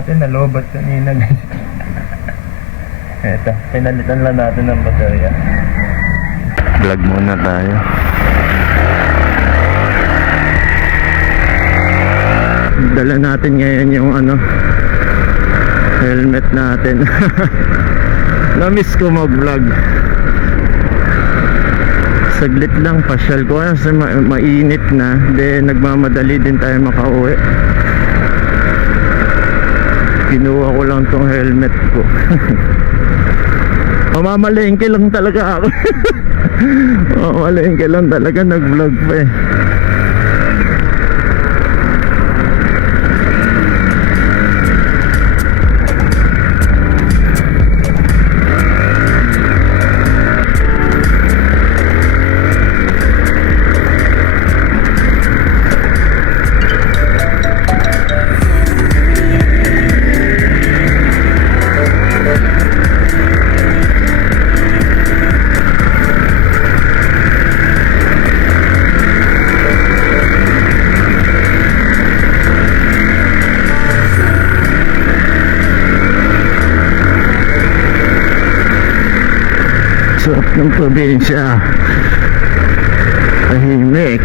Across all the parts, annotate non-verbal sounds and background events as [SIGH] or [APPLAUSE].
natin, nalobat kanina guys. [LAUGHS] Eto, pinalitan lang natin ng baterya. Vlog muna tayo. Dala natin ngayon yung ano, helmet natin. [LAUGHS] Na-miss ko mag-vlog. Saglit lang, pasyal ko kasi ma- mainit na. Then nagmamadali din tayo makauwi. Kinuha ko lang tong helmet ko. [LAUGHS] Mamamalengke lang talaga ako. [LAUGHS] Mamamalengke lang talaga nag-vlog pa eh. Ng probinsya. Tahimik.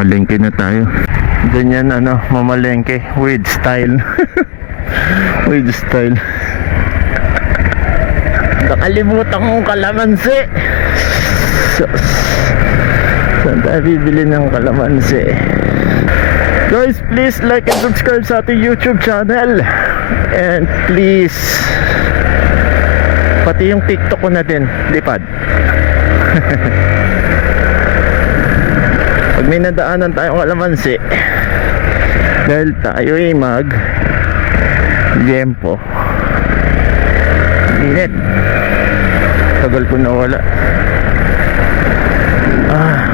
Mamalengke na tayo. Ganyan ano, mamalengke with style. [LAUGHS] with style. Nakalimutan kong kalamansi. Sus. Saan tayo bibili ng kalamansi? Guys, please like and subscribe sa ating YouTube channel. And please, pati yung TikTok ko na din, lipad. [LAUGHS] Pag may nadaanan tayong kalamansi Dahil tayo ay mag Liempo Init. Tagal ko nawala. Ah.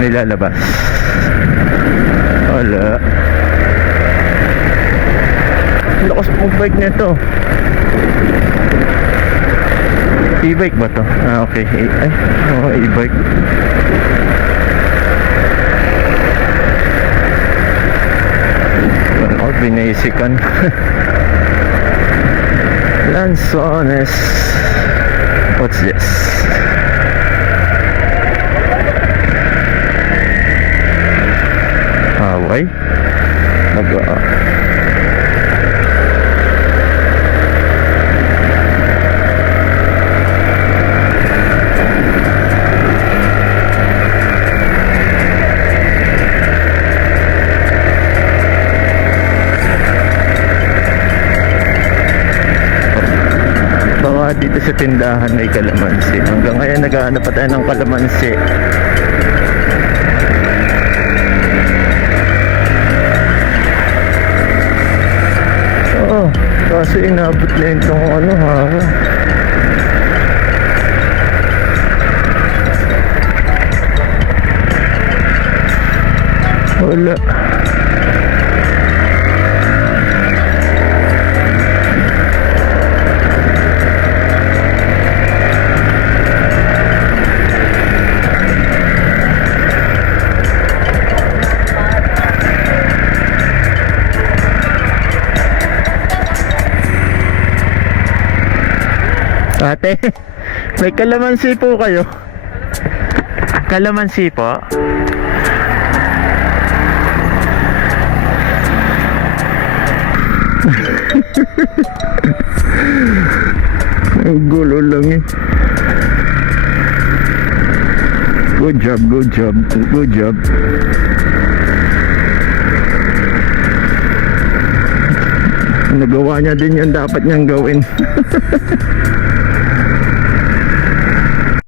Nilalabas. Wala. Lakas mong bike nito. E-bike ba to? Ah, okay. E- Ay, oo, e-bike. Ako, binasican. [LAUGHS] Lanzones. What's this? Sa tindahan may kalamansi. Hanggang ngayon naghahanap pa tayo ng kalamansi. Oo, kaso inabot na yun tong ano ha. Wala. Ate, [LAUGHS] may kalamansi po kayo. Kalamansi po. [LAUGHS] Ang gulo lang eh. Good job, good job, good job. Nagawa niya din yung dapat niyang gawin. [LAUGHS]